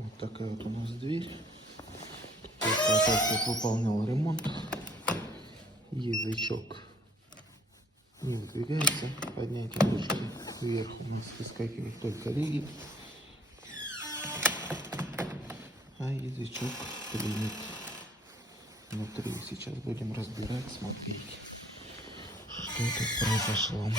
Вот такая вот у нас дверь. Кто-то тут выполнял ремонт. Язычок не выдвигается. Поднятие ручки вверх у нас выскакивает только ригель. А язычок клинит внутри. Сейчас будем разбирать, смотреть, что тут произошло.